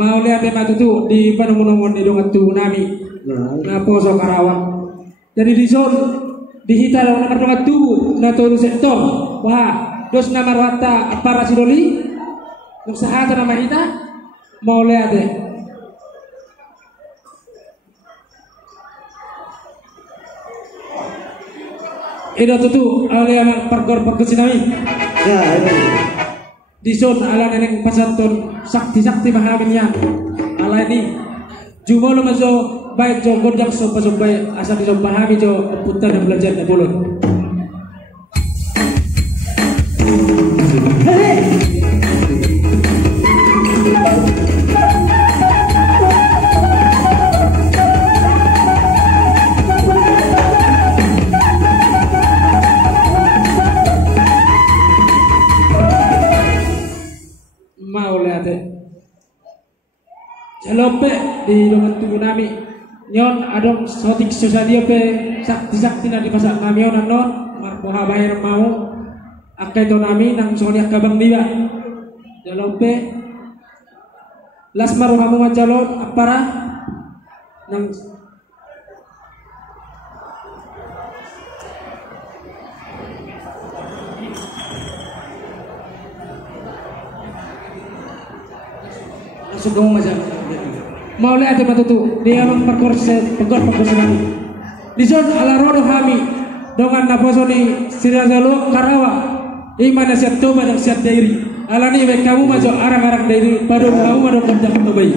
mau lihat yang itu di penemuan di dongat tu nami na poso Karawang. Jadi di zon dihita dalam nomor dongat tu na tolu sektor wah dos nama wata para sidoli usaha nama kita mau lihat deh. Ini tu ala yang pergor perkesinami. Ya ini. Di zon ala neneng pasantun sakti mahaminnya ala ini cuma lo maso baik jo gondang so baik asal di pahami jo putar dan belajar na bolon. Jalope di dongan tubuh nami nyon adong sotik sosadia pe sakti na di pasak nami onan non marpoha bayar mau akai to nami nang sonia kabang dia jalope las maru kamu macalon apara nang langsung kamu macam mau lihat apa tu dia memperkorset pegor nami di zon ala rodo kami dongan naposoni sirazalu Karawang imana siap toba dan siap dairi ala ni kamu majo arang-arang dairi pada kamu madong kerja tobai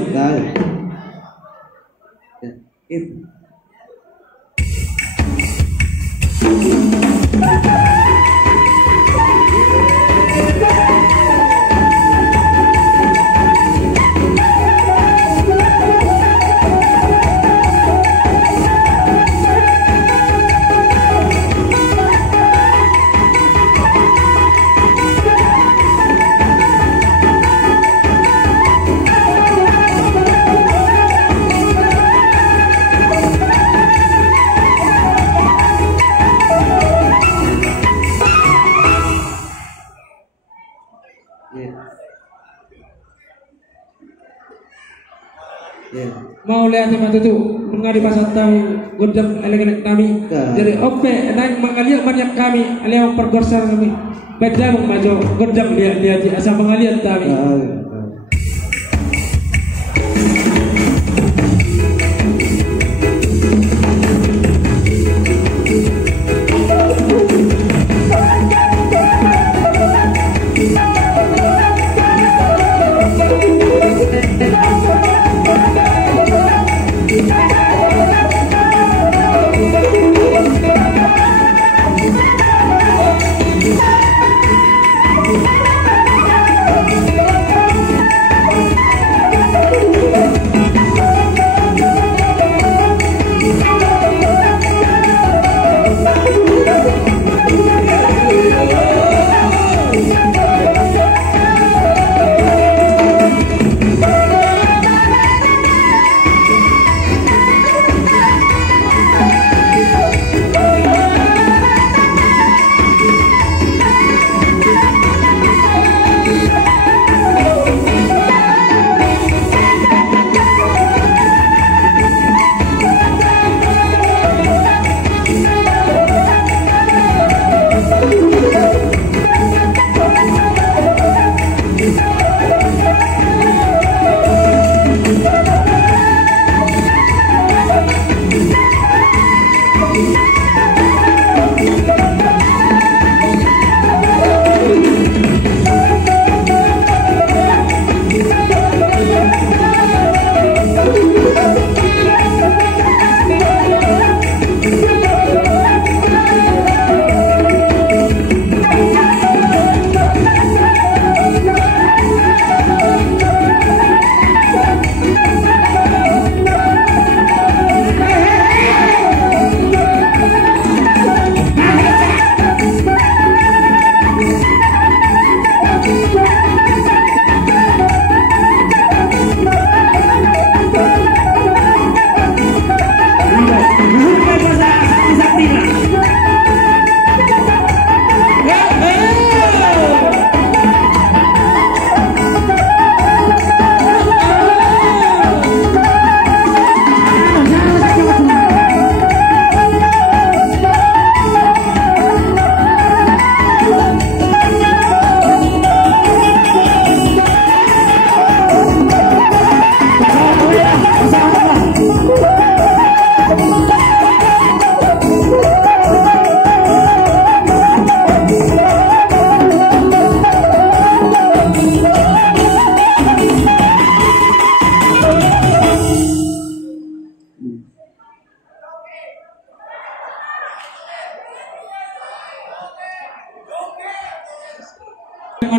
mau lihat apa tu mengadi pasal tahu godam elegan kami jadi ope naik mengalir banyak kami aliang pergorsan kami beda maju godam dia asal mengalir kami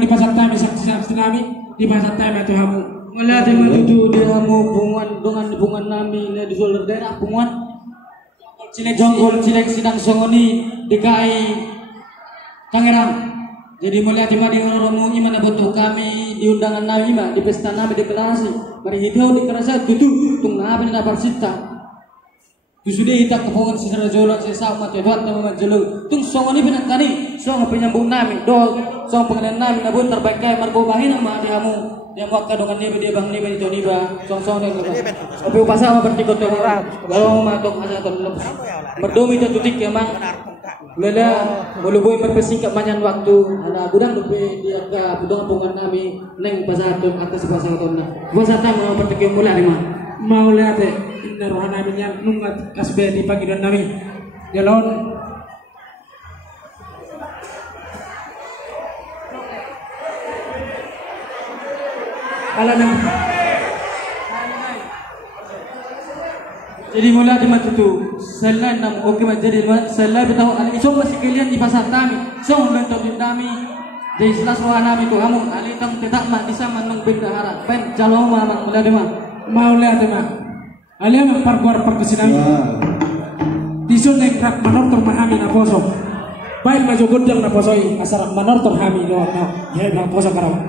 Di pasar time saksi nami di pasar time itu kamu Ngeliat yang maju dia mau bungan nami na di shoulder daerah bungan jongkol cilek sidang songoni DKI Tangerang. Jadi melihat di romo iman butuh kami di undangan nami di pesta nami deklarasi mari hidau deklarasi tutu tung nabi na parsita sudah kita kepongan secara jolak sesama tebat nama jelung tung songoni pinangkani song penyambung nami do song pengenan nami nabun terbaik kaya marbobahin nama diamu yang waktu dengan dia bang niba itu niba song nih tapi upasa apa bertikot orang kalau matok aja ton lebih berdomi itu tutik emang lala muluboy berpesingkat manyan waktu ada budang lebih dia ke budang pungan nami neng pasatun atas pasatun na pasatan mau bertikot mulai lima mau lihat inna rohana minyak nungat kasbe di pagi dan nami jalon ala nang jadi mulai di matutu selain nam oke menjadi selain bertahu ali isom masih kalian di pasar kami som bentuk di kami jadi setelah rohana itu kamu ali tam tidak mak bisa menung bendahara pen jaloma mak mulai mah mau lihat mak alia mak parkuar perkesinami disun nek rak manor mahami na poso baik maju gondang na posoi asar manor hami no ya na poso karam